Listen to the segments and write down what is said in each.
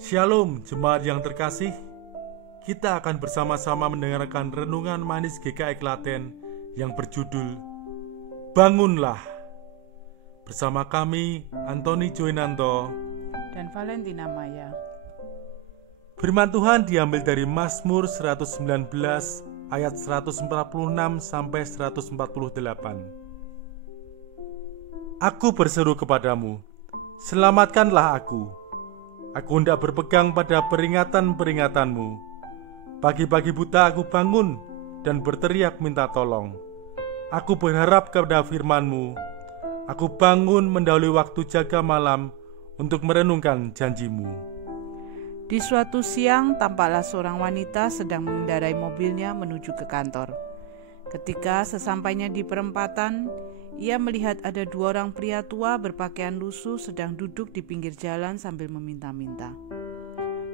Shalom jemaat yang terkasih. Kita akan bersama-sama mendengarkan renungan manis GKI Klaten yang berjudul Bangunlah. Bersama kami Antoni Joinanto dan Valentina Maya. Firman Tuhan diambil dari Mazmur 119 ayat 146 sampai 148. Aku berseru kepadamu, selamatkanlah aku. Aku hendak berpegang pada peringatan-peringatanmu. Pagi-pagi buta aku bangun dan berteriak minta tolong. Aku berharap kepada firman-Mu. Aku bangun mendahului waktu jaga malam untuk merenungkan janji-Mu. Di suatu siang, tampaklah seorang wanita sedang mengendarai mobilnya menuju ke kantor. Ketika sesampainya di perempatan, ia melihat ada dua orang pria tua berpakaian lusuh sedang duduk di pinggir jalan sambil meminta-minta.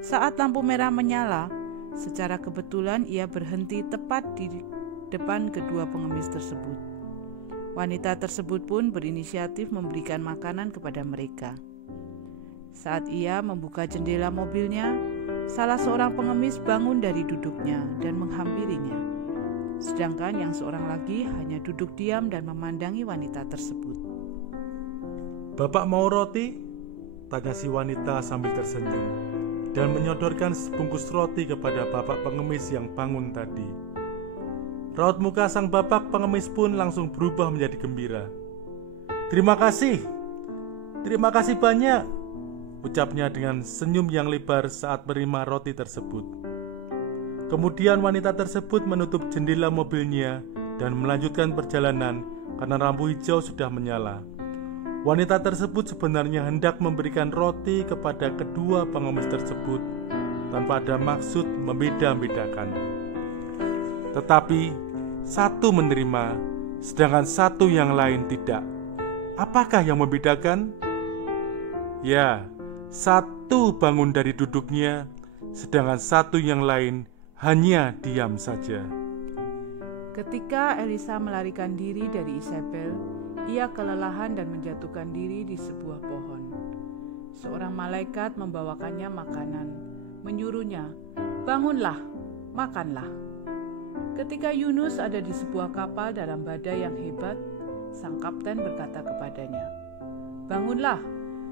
Saat lampu merah menyala, secara kebetulan ia berhenti tepat di depan kedua pengemis tersebut. Wanita tersebut pun berinisiatif memberikan makanan kepada mereka. Saat ia membuka jendela mobilnya, salah seorang pengemis bangun dari duduknya dan menghampirinya. Sedangkan yang seorang lagi hanya duduk diam dan memandangi wanita tersebut. Bapak mau roti? Tanya si wanita sambil tersenyum dan menyodorkan sebungkus roti kepada bapak pengemis yang bangun tadi. Raut muka sang bapak pengemis pun langsung berubah menjadi gembira. Terima kasih banyak, ucapnya dengan senyum yang lebar saat menerima roti tersebut. Kemudian wanita tersebut menutup jendela mobilnya dan melanjutkan perjalanan karena lampu hijau sudah menyala. Wanita tersebut sebenarnya hendak memberikan roti kepada kedua pengemis tersebut tanpa ada maksud membeda-bedakan. Tetapi satu menerima, sedangkan satu yang lain tidak. Apakah yang membedakan? Ya, satu bangun dari duduknya, sedangkan satu yang lain hanya diam saja. Ketika Elisa melarikan diri dari Isabel, ia kelelahan dan menjatuhkan diri di sebuah pohon. Seorang malaikat membawakannya makanan, menyuruhnya, "Bangunlah, makanlah." Ketika Yunus ada di sebuah kapal dalam badai yang hebat, sang kapten berkata kepadanya, "Bangunlah,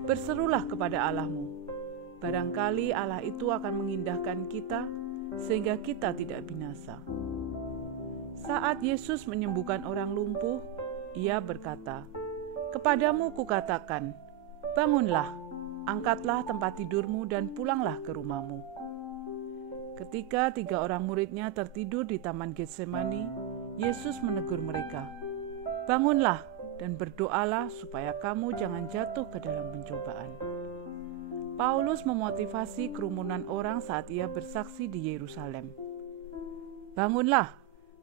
berserulah kepada Allahmu. Barangkali Allah itu akan mengindahkan kita, sehingga kita tidak binasa." Saat Yesus menyembuhkan orang lumpuh, ia berkata, "Kepadamu kukatakan, bangunlah, angkatlah tempat tidurmu dan pulanglah ke rumahmu." Ketika 3 orang muridnya tertidur di Taman Getsemani, Yesus menegur mereka, "Bangunlah dan berdoalah supaya kamu jangan jatuh ke dalam pencobaan." Paulus memotivasi kerumunan orang saat ia bersaksi di Yerusalem. "Bangunlah,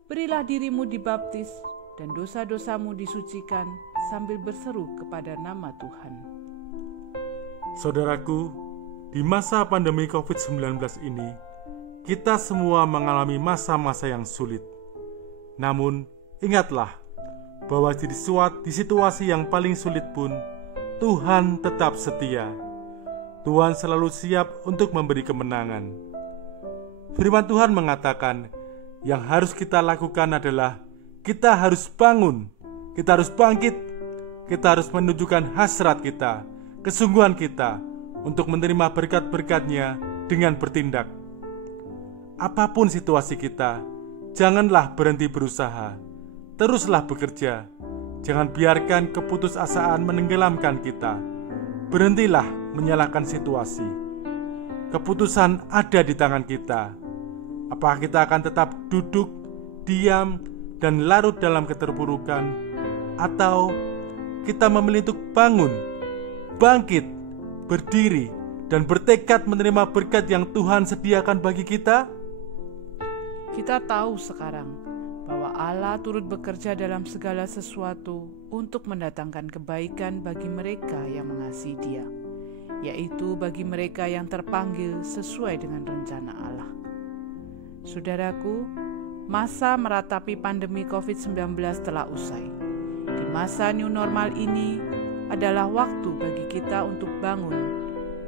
berilah dirimu dibaptis, dan dosa-dosamu disucikan sambil berseru kepada nama Tuhan." Saudaraku, di masa pandemi COVID-19 ini, kita semua mengalami masa-masa yang sulit. Namun, ingatlah bahwa di situasi yang paling sulit pun, Tuhan tetap setia. Tuhan selalu siap untuk memberi kemenangan. Firman Tuhan mengatakan, yang harus kita lakukan adalah kita harus bangun, kita harus bangkit, kita harus menunjukkan hasrat kita, kesungguhan kita untuk menerima berkat-berkat-Nya dengan bertindak. Apapun situasi kita, janganlah berhenti berusaha, teruslah bekerja. Jangan biarkan keputusasaan menenggelamkan kita. Berhentilah menyalahkan situasi. Keputusan ada di tangan kita. Apakah kita akan tetap duduk, diam, dan larut dalam keterpurukan, atau kita memilih untuk bangun, bangkit, berdiri, dan bertekad menerima berkat yang Tuhan sediakan bagi kita? Kita tahu sekarang bahwa Allah turut bekerja dalam segala sesuatu untuk mendatangkan kebaikan bagi mereka yang mengasihi Dia, yaitu bagi mereka yang terpanggil sesuai dengan rencana Allah. Saudaraku, masa meratapi pandemi COVID-19 telah usai. Di masa new normal ini, adalah waktu bagi kita untuk bangun,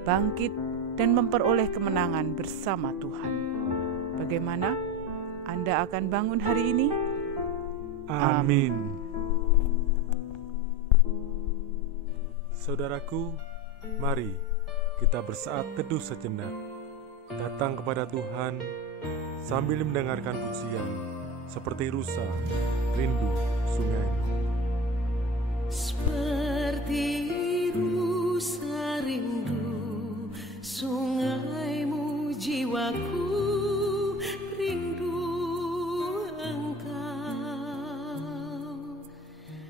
bangkit, dan memperoleh kemenangan bersama Tuhan. Bagaimana? Anda akan bangun hari ini? Amin. Saudaraku, mari kita bersaat teduh sejenak, datang kepada Tuhan sambil mendengarkan pujian seperti rusa rindu sungai. Seperti rusa rindu sungaimu, jiwaku rindu Engkau.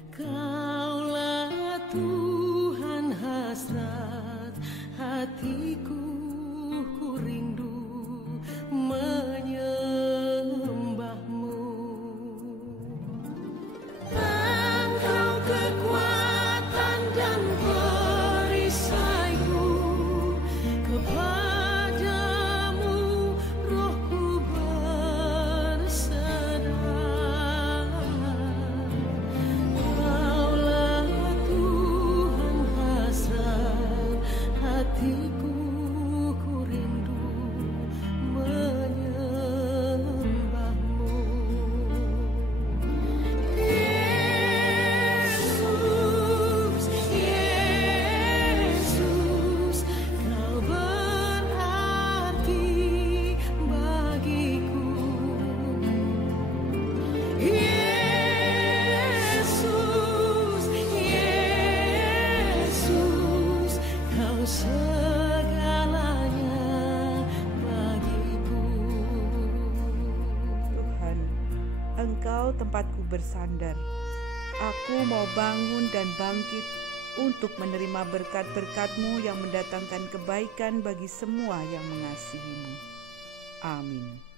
Kaulah Tuhan hasrat hatiku, ku rindu menyembahmu. Engkau kekuatan dan perisaiku, kepadamu rohku berserah. Kaulah Tuhan hasrat hatiku, ku rindu menyembahmu. Yesus, Yesus, Kau berarti bagiku. Yesus, Yesus, Kau segalanya bagiku. Tuhan, Engkau tempatku bersandar. Aku mau bangun dan bangkit untuk menerima berkat-berkat-Mu yang mendatangkan kebaikan bagi semua yang mengasihi-Mu. Amin.